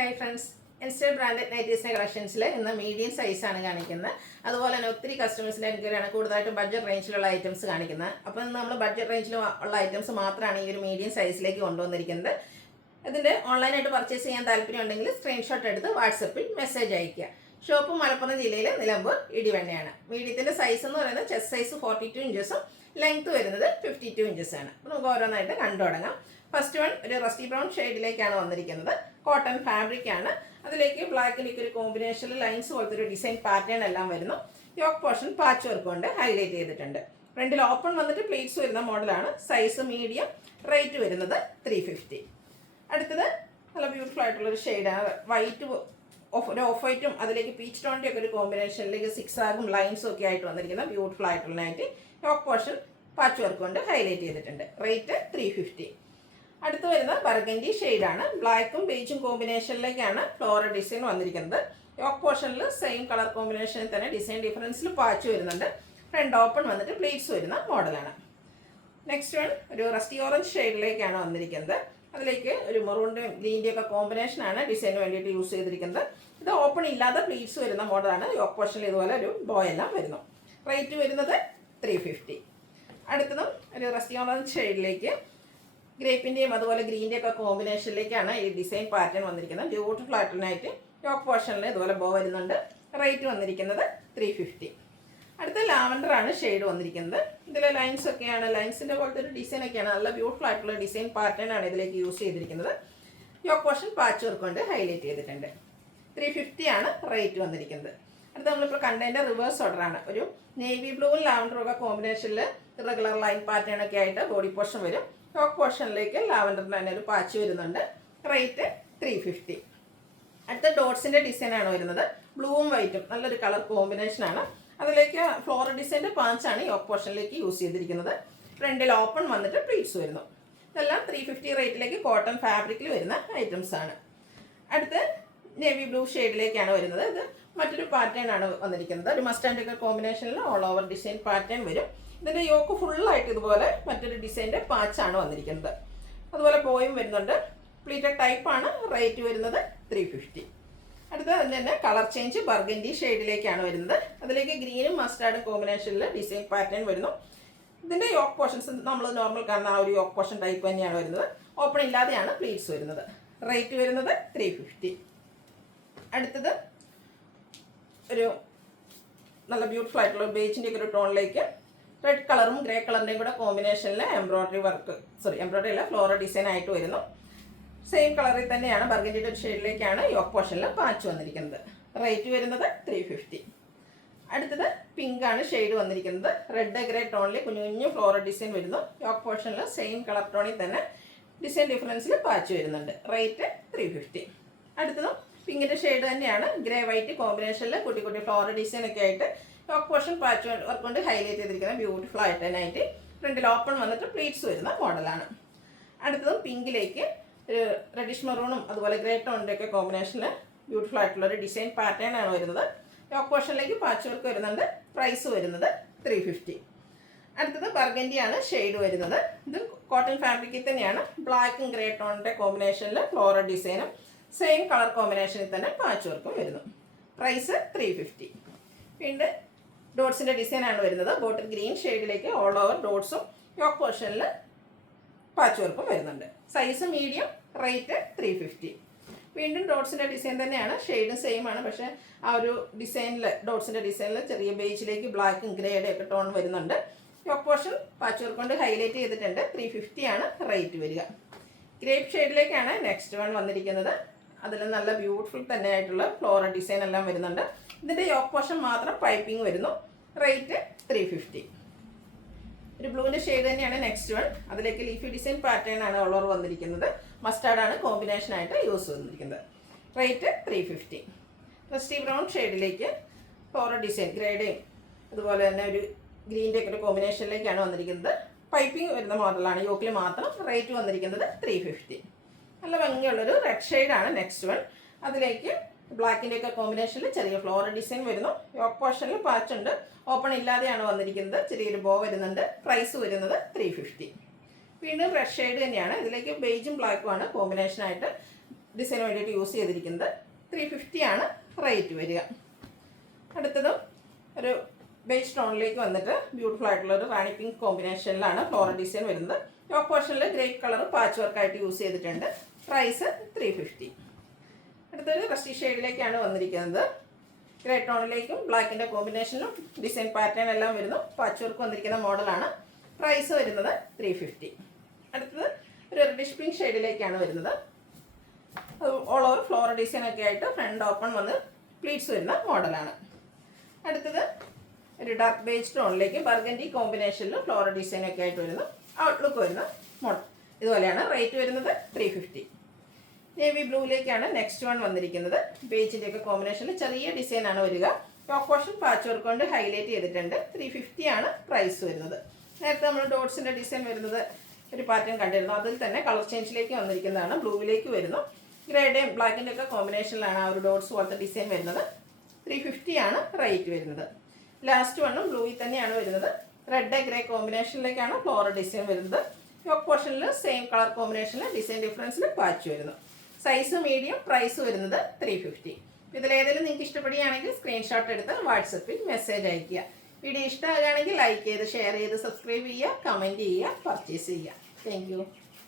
Hi friends, ഇൻസ്റ്റൽ branded നൈറ്റീസിൻ്റെ കളക്ഷൻസിൽ ഇന്ന് medium സൈസാണ് കാണിക്കുന്നത്. അതുപോലെ തന്നെ ഒത്തിരി കസ്റ്റമേഴ്സിൻ്റെ എൻക്വയറിയാണ് കൂടുതലായിട്ടും ബഡ്ജറ്റ് റേഞ്ചിലുള്ള ഐറ്റംസ് കാണിക്കുന്നത്. അപ്പോൾ ഇന്ന് നമ്മൾ ബഡ്ജറ്റ് റേഞ്ചിൽ ഉള്ള ഐറ്റംസ് മാത്രമാണ് ഈ ഒരു മീഡിയം സൈസിലേക്ക് കൊണ്ടുവന്നിരിക്കുന്നത്. ഇതിൻ്റെ ഓൺലൈനായിട്ട് പർച്ചേസ് ചെയ്യാൻ താല്പര്യമുണ്ടെങ്കിൽ സ്ക്രീൻഷോട്ട് എടുത്ത് വാട്സപ്പിൽ മെസ്സേജ് അയയ്ക്കുക. ഷോപ്പ് മലപ്പുറം ജില്ലയിൽ നിലമ്പൂർ ഇടിവണ്ണയാണ്. മീഡിയത്തിൻ്റെ സൈസ് എന്ന് പറയുന്നത് ചെസ്റ്റ് സൈസ് 42 ഇഞ്ചസും ലെങ്ത് വരുന്നത് 52 ഇഞ്ചസാണ്. അപ്പോൾ നമുക്ക് ഓരോന്നായിട്ട് കണ്ടു തുടങ്ങാം. ഫസ്റ്റ് വൺ ഒരു റസ്റ്റി ബ്രൗൺ ഷെയ്ഡിലേക്കാണ് വന്നിരിക്കുന്നത്. കോട്ടൺ ഫാബ്രിക് ആണ്. അതിലേക്ക് ബ്ലാക്കിലേക്ക് ഒരു കോമ്പിനേഷനിൽ ലൈൻസ് പോലത്തെ ഒരു ഡിസൈൻ പാറ്റേൺ എല്ലാം വരുന്നു. യോക്ക് പോർഷൻ പാച്ച് വർക്ക് കൊണ്ട് ഹൈലൈറ്റ് ചെയ്തിട്ടുണ്ട്. ഫ്രണ്ടിൽ ഓപ്പൺ വന്നിട്ട് പ്ലീറ്റ്സ് വരുന്ന മോഡലാണ്. സൈസ് മീഡിയം, റേറ്റ് വരുന്നത് 350. അടുത്തത് നല്ല ബ്യൂട്ടിഫുൾ ആയിട്ടുള്ളൊരു ഷെയ്ഡാണ്. വൈറ്റ് ഒരു ഓഫ് വൈറ്റും അതിലേക്ക് പീച്ച് ടോണിൻ്റെ ഒക്കെ ഒരു കോമ്പിനേഷനിലേക്ക് സിക്സ് ആകും ലൈൻസും ഒക്കെ ആയിട്ട് വന്നിരിക്കുന്ന ബ്യൂട്ടിഫുൾ ആയിട്ടുള്ളതായിട്ട് യോക്ക് പോർഷൻ പാച്ച് വർക്ക് കൊണ്ട് ഹൈലൈറ്റ് ചെയ്തിട്ടുണ്ട്. റേറ്റ് 350. അടുത്ത് വരുന്ന ബർഗൻഡി ഷെയ്ഡാണ്. ബ്ലാക്കും ബേജും കോമ്പിനേഷനിലേക്കാണ് ഫ്ലോറൽ ഡിസൈൻ വന്നിരിക്കുന്നത്. യോക്ക് പോർഷനിൽ സെയിം കളർ കോമ്പിനേഷനിൽ തന്നെ ഡിസൈൻ ഡിഫറൻസിൽ പാച്ച് വരുന്നുണ്ട്. ഫ്രണ്ട് ഓപ്പൺ വന്നിട്ട് പ്ലീറ്റ്സ് വരുന്ന മോഡലാണ്. നെക്സ്റ്റ് വൺ ഒരു റസ്റ്റി ഓറഞ്ച് ഷെയ്ഡിലേക്കാണ് വന്നിരിക്കുന്നത്. അതിലേക്ക് ഒരു മെറൂണിൻ്റെയും ഗ്രീൻ്റെയും ഒക്കെ കോമ്പിനേഷനാണ് ഡിസൈന് വേണ്ടിയിട്ട് യൂസ് ചെയ്തിരിക്കുന്നത്. ഇത് ഓപ്പൺ ഇല്ലാതെ പ്ലീറ്റ്സ് വരുന്ന മോഡലാണ്. യോക്ക് പോർഷനിൽ ഇതുപോലെ ഒരു ബോയെല്ലാം വരുന്നു. റേറ്റ് വരുന്നത് 350. അടുത്തതും ഒരു റസ്റ്റി ഓറഞ്ച് ഷെയ്ഡിലേക്ക് ഗ്രേപ്പിൻ്റെയും അതുപോലെ ഗ്രീൻ്റെയും ഒക്കെ കോമ്പിനേഷനിലേക്കാണ് ഈ ഡിസൈൻ പാറ്റേൺ വന്നിരിക്കുന്നത്. ബ്യൂട്ടിഫുൾ ആയിട്ടായിട്ട് യോക്ക് പോർഷനിൽ ഇതുപോലെ ബോ വരുന്നുണ്ട്. റേറ്റ് വന്നിരിക്കുന്നത് 350. അടുത്ത ലാവൻഡർ ആണ് ഷെയ്ഡ് വന്നിരിക്കുന്നത്. ഇതിലെ ലൈൻസ് ഒക്കെയാണ്, ലൈൻസിൻ്റെ പോലത്തെ ഒരു ഡിസൈൻ ഒക്കെയാണ്. നല്ല ബ്യൂട്ടിഫുൾ ആയിട്ടുള്ള ഡിസൈൻ പാറ്റേൺ ആണ് ഇതിലേക്ക് യൂസ് ചെയ്തിരിക്കുന്നത്. യോക്ക് പോർഷൻ പാച്ച് വർക്ക് കൊണ്ട് ഹൈലൈറ്റ് ചെയ്തിട്ടുണ്ട്. 350 ആണ് റേറ്റ് വന്നിരിക്കുന്നത്. അടുത്ത നമ്മളിപ്പോൾ കണ്ടതിൻ്റെ റിവേഴ്സ് ഓർഡറാണ്. ഒരു നേവി ബ്ലൂവും ലാവൻഡറും ഒക്കെ കോമ്പിനേഷനിൽ റെഗുലർ ലൈൻ പാറ്റേൺ ഒക്കെ ആയിട്ട് ബോഡി പോർഷൻ വരും. യോക്ക് പോർഷനിലേക്ക് ലാവൻഡറിന് തന്നെ ഒരു പാച്ച് വരുന്നുണ്ട്. റേറ്റ് 350. അടുത്ത ഡോട്ട്സിൻ്റെ ഡിസൈനാണ് വരുന്നത്. ബ്ലൂവും വൈറ്റും നല്ലൊരു കളർ കോമ്പിനേഷനാണ്. അതിലേക്ക് ഫ്ലോറൽ ഡിസൈൻ്റെ പാച്ചാണ് യോക്ക് പോർഷനിലേക്ക് യൂസ് ചെയ്തിരിക്കുന്നത്. ഫ്രണ്ടിൽ ഓപ്പൺ വന്നിട്ട് പ്ലീറ്റ്സ് വരുന്നു. ഇതെല്ലാം 350 റേറ്റിലേക്ക് കോട്ടൺ ഫാബ്രിക്കിൽ വരുന്ന ഐറ്റംസ് ആണ്. അടുത്ത് നേവി ബ്ലൂ ഷെയ്ഡിലേക്കാണ് വരുന്നത്. ഇത് മറ്റൊരു പാറ്റേൺ ആണ് വന്നിരിക്കുന്നത്. ഒരു മസ്റ്റാൻഡ് ഒക്കെ കോമ്പിനേഷനിൽ ഓൾ ഓവർ ഡിസൈൻ പാറ്റേൺ വരും. ഇതിൻ്റെ യോക്ക് ഫുള്ളായിട്ട് ഇതുപോലെ മറ്റൊരു ഡിസൈൻ്റെ പാച്ചാണ് വന്നിരിക്കുന്നത്. അതുപോലെ ബോയും വരുന്നുണ്ട്. പ്ലീറ്റഡ് ടൈപ്പാണ്. റേറ്റ് വരുന്നത് 350. അടുത്ത അതിന് തന്നെ കളർ ചേഞ്ച് ബർഗൻഡി ഷെയ്ഡിലേക്കാണ് വരുന്നത്. അതിലേക്ക് ഗ്രീനും മസ്റ്റാർഡും കോമ്പിനേഷനിൽ ഡിസൈൻ പാറ്റേൺ വരുന്നു. ഇതിൻ്റെ യോക്ക് പോർഷൻസ് നമ്മൾ നോർമൽ കാണുന്ന ആ ഒരു യോക്ക് പോർഷൻ ടൈപ്പ് തന്നെയാണ് വരുന്നത്. ഓപ്പൺ ഇല്ലാതെയാണ് പ്ലീറ്റ്സ് വരുന്നത്. റേറ്റ് വരുന്നത് 350. അടുത്തത് ഒരു നല്ല ബ്യൂട്ടിഫുൾ ആയിട്ടുള്ള ബേജിൻ്റെ ഒക്കെ ഒരു ടോണിലേക്ക് റെഡ് കളറും ഗ്രേ കളറിൻ്റെയും കൂടെ കോമ്പിനേഷനിൽ എംബ്രോയ്ഡറി അല്ല ഫ്ലോറൽ ഡിസൈൻ ആയിട്ട് വരുന്നു. സെയിം കളറിൽ തന്നെയാണ് ബർഗൻഡിയുടെ ഒരു ഷെയ്ഡിലേക്കാണ് യോക്ക് പോർഷനിൽ പാച്ച് വന്നിരിക്കുന്നത്. റേറ്റ് വരുന്നത് 350. അടുത്തത് പിങ്ക് ആണ് ഷെയ്ഡ് വന്നിരിക്കുന്നത്. റെഡ് ഗ്രേ ടോണിൽ കുഞ്ഞു കുഞ്ഞു ഫ്ലോറൽ ഡിസൈൻ വരുന്നു. യോക്ക് പോർഷനിൽ സെയിം കളർ ടോണിൽ തന്നെ ഡിസൈൻ ഡിഫറൻസിൽ പാച്ച് വരുന്നുണ്ട്. റേറ്റ് 350. അടുത്തതും പിങ്കിൻ്റെ ഷെയ്ഡ് തന്നെയാണ്. ഗ്രേ വൈറ്റ് കോമ്പിനേഷനിൽ കുട്ടി കുട്ടി ഫ്ലോറൽ ഡിസൈൻ ഒക്കെ ആയിട്ട് യോക്ക് പോർഷൻ പാച്ച് വർക്ക് കൊണ്ട് ഹൈലൈറ്റ് ചെയ്തിരിക്കുന്ന ബ്യൂട്ടിഫുൾ ആയിട്ട് തന്നെയായിട്ട് ഫ്രണ്ടിൽ ഓപ്പൺ വന്നിട്ട് പ്ലീറ്റ്സ് വരുന്ന മോഡലാണ്. അടുത്തതും പിങ്കിലേക്ക് ഒരു റെഡിഷ് മെറൂണും അതുപോലെ ഗ്രേ ടോണിൻ്റെ ഒക്കെ കോമ്പിനേഷനിൽ ബ്യൂട്ടിഫുൾ ആയിട്ടുള്ള ഒരു ഡിസൈൻ പാറ്റേൺ ആണ് വരുന്നത്. യോക്ക് പോർഷനിലേക്ക് പാച്ച് വർക്ക് വരുന്നുണ്ട്. പ്രൈസ് വരുന്നത് 350. അടുത്തത് ബർഗൻഡിയാണ് ഷെയ്ഡ് വരുന്നത്. ഇത് കോട്ടൺ ഫാബ്രിക്കിൽ തന്നെയാണ്. ബ്ലാക്കും ഗ്രേ ടോണിൻ്റെ കോമ്പിനേഷനിൽ ഫ്ലോറൽ ഡിസൈനും സെയിം കളർ കോമ്പിനേഷനിൽ തന്നെ പാച്ച് വർക്കും വരുന്നു. പ്രൈസ് 350. വീണ്ടും ഡോട്ട്സിൻ്റെ ഡിസൈനാണ് വരുന്നത്. ബോട്ടിൽ ഗ്രീൻ ഷെയ്ഡിലേക്ക് ഓൾ ഓവർ ഡോട്ട്സും യോക്ക് പോർഷനിൽ പാച്ച് വർക്കും വരുന്നുണ്ട്. Size medium. റേറ്റ് 350. വീണ്ടും ഡോട്ട്സിൻ്റെ ഡിസൈൻ തന്നെയാണ്. ഷെയ്ഡും സെയിം ആണ്. പക്ഷേ ആ ഒരു ഡിസൈനിൽ ഡോട്ട്സിൻ്റെ ഡിസൈനിൽ ചെറിയ ബേജിലേക്ക് ബ്ലാക്കും ഗ്രേയുടെ ഒക്കെ ടോൺ വരുന്നുണ്ട്. യോക്ക് പോർഷൻ പാച്ച് വർക്ക് കൊണ്ട് ഹൈലൈറ്റ് ചെയ്തിട്ടുണ്ട്. 350 ആണ് റേറ്റ് വരിക. ഗ്രേപ്പ് ഷെയ്ഡിലേക്കാണ് നെക്സ്റ്റ് വൺ വന്നിരിക്കുന്നത്. അതിൽ നല്ല ബ്യൂട്ടിഫുൾ തന്നെ ആയിട്ടുള്ള ഫ്ലോറൽ ഡിസൈൻ എല്ലാം വരുന്നുണ്ട്. ഇതിൻ്റെ യോക്ക് പോർഷൻ മാത്രം പൈപ്പിംഗ് വരുന്നു. റേറ്റ് 350. ഒരു ബ്ലൂവിൻ്റെ ഷെയ്ഡ് തന്നെയാണ് നെക്സ്റ്റ് വൺ. അതിലേക്ക് ലീഫി ഡിസൈൻ പാറ്റേൺ ആണ് ഓൾ ഓവർ വന്നിരിക്കുന്നത്. മസ്റ്റാർഡാണ് കോമ്പിനേഷനായിട്ട് യൂസ് ചെയ്തിരിക്കുന്നത്. റേറ്റ് 350. റസ്റ്റി ബ്രൗൺ ഷെയ്ഡിലേക്ക് ഫ്ലോറൽ ഡിസൈൻ ഗ്രേഡേയും അതുപോലെ തന്നെ ഒരു ഗ്രീൻ്റെ ഒക്കെ ഒരു കോമ്പിനേഷനിലേക്കാണ് വന്നിരിക്കുന്നത്. പൈപ്പിംഗ് വരുന്ന മോഡലാണ്. യോക്കിൽ മാത്രം. റേറ്റ് വന്നിരിക്കുന്നത് 350. നല്ല ഭംഗിയുള്ളൊരു റെഡ് ഷെയ്ഡാണ് നെക്സ്റ്റ് വൺ. അതിലേക്ക് ബ്ലാക്കിൻ്റെ ഒക്കെ കോമ്പിനേഷനിൽ ചെറിയ ഫ്ലോറൽ ഡിസൈൻ വരുന്നു. യോക്ക് പോർഷനിൽ പാച്ചുണ്ട്. ഓപ്പൺ ഇല്ലാതെയാണ് വന്നിരിക്കുന്നത്. ചെറിയൊരു ബോ വരുന്നുണ്ട്. പ്രൈസ് വരുന്നത് 350. വീണ്ടും റെഡ് ഷെയ്ഡ് തന്നെയാണ്. ഇതിലേക്ക് ബേജും ബ്ലാക്കുമാണ് കോമ്പിനേഷനായിട്ട് ഡിസൈന് വേണ്ടിയിട്ട് യൂസ് ചെയ്തിരിക്കുന്നത്. 350 ആണ് റേറ്റ് വരിക. അടുത്തതും ഒരു ബേസ് ടോണിലേക്ക് വന്നിട്ട് ബ്യൂട്ടിഫുൾ ആയിട്ടുള്ള ഒരു റാണി പിങ്ക് കോമ്പിനേഷനിലാണ് ഫ്ലോറൽ ഡിസൈൻ വരുന്നത്. യോക്ക് പോർഷനിൽ ഗ്രേപ്പ് കളർ പാച്ച് വർക്കായിട്ട് യൂസ് ചെയ്തിട്ടുണ്ട്. പ്രൈസ് 350. അടുത്തൊരു റസ്റ്റി ഷെയ്ഡിലേക്കാണ് വന്നിരിക്കുന്നത്. ഗ്രേ ടോണിലേക്കും ബ്ലാക്കിൻ്റെ കോമ്പിനേഷനിലും ഡിസൈൻ പാറ്റേൺ എല്ലാം വരുന്നു. പാച്ച് വർക്ക് വന്നിരിക്കുന്ന മോഡലാണ്. പ്രൈസ് വരുന്നത് 350. അടുത്തത് ഒരു റെഡിഷ് പിങ്ക് ഷെയ്ഡിലേക്കാണ് വരുന്നത്. ഓൾ ഓവർ ഫ്ലോറൽ ഡിസൈൻ ഒക്കെ ആയിട്ട് ഫ്രണ്ട് ഓപ്പൺ വന്ന് പ്ലീറ്റ്സ് വരുന്ന മോഡലാണ്. അടുത്തത് ഒരു ഡാർക്ക് ബേജ് ടോണിലേക്ക് ബർഗൻഡി കോമ്പിനേഷനിൽ ഫ്ലോറൽ ഡിസൈൻ ഒക്കെ ആയിട്ട് വരുന്നു. ഔട്ട്ലുക്ക് വരുന്ന മോഡൽ ഇതുപോലെയാണ്. റേറ്റ് വരുന്നത് 350. നേവി ബ്ലൂയിലേക്കാണ് നെക്സ്റ്റ് വൺ വന്നിരിക്കുന്നത്. ബേജിൻ്റെയൊക്കെ കോമ്പിനേഷനിൽ ചെറിയ ഡിസൈനാണ് വരിക. ടോപ്പ് പോർഷൻ പാച്ച് വർക്ക് കൊണ്ട് ഹൈലൈറ്റ് ചെയ്തിട്ടുണ്ട്. 350 ആണ് പ്രൈസ് വരുന്നത്. നേരത്തെ നമ്മൾ ഡോട്ട്സിൻ്റെ ഡിസൈൻ വരുന്നത് ഒരു പാറ്റേൺ കണ്ടിരുന്നു. അതിൽ തന്നെ കളർ ചേഞ്ചിലേക്ക് വന്നിരിക്കുന്നതാണ്. ബ്ലൂവിലേക്ക് വരുന്നു. ഗ്രേയുടെയും ബ്ലാക്കിൻ്റെ ഒക്കെ കോമ്പിനേഷനിലാണ് ആ ഒരു ഡോട്ട്സ് പോലത്തെ ഡിസൈൻ വരുന്നത്. 350 ആണ് റേറ്റ് വരുന്നത്. ലാസ്റ്റ് വണ്ണും ബ്ലൂയിൽ തന്നെയാണ് വരുന്നത്. റെഡ് ഗ്രേ കോമ്പിനേഷനിലേക്കാണ് ഫ്ലോറൽ ഡിസൈൻ വരുന്നത്. യോക്ക് പോർഷനിൽ സെയിം കളർ കോമ്പിനേഷനിൽ ഡിസൈൻ ഡിഫറൻസിൽ പാച്ച് വരുന്നു. സൈസ് മീഡിയം, പ്രൈസ് വരുന്നത് 350. ഇതിലേതെങ്കിലും നിങ്ങൾക്ക് ഇഷ്ടപ്പെടുകയാണെങ്കിൽ സ്ക്രീൻഷോട്ട് എടുത്ത് വാട്സപ്പിൽ മെസ്സേജ് അയയ്ക്കുക. വീഡിയോ ഇഷ്ടമാകുകയാണെങ്കിൽ ലൈക്ക് ചെയ്ത് ഷെയർ ചെയ്ത് സബ്സ്ക്രൈബ് ചെയ്യുക, കമൻറ്റ് ചെയ്യുക, പർച്ചേസ് ചെയ്യുക. താങ്ക്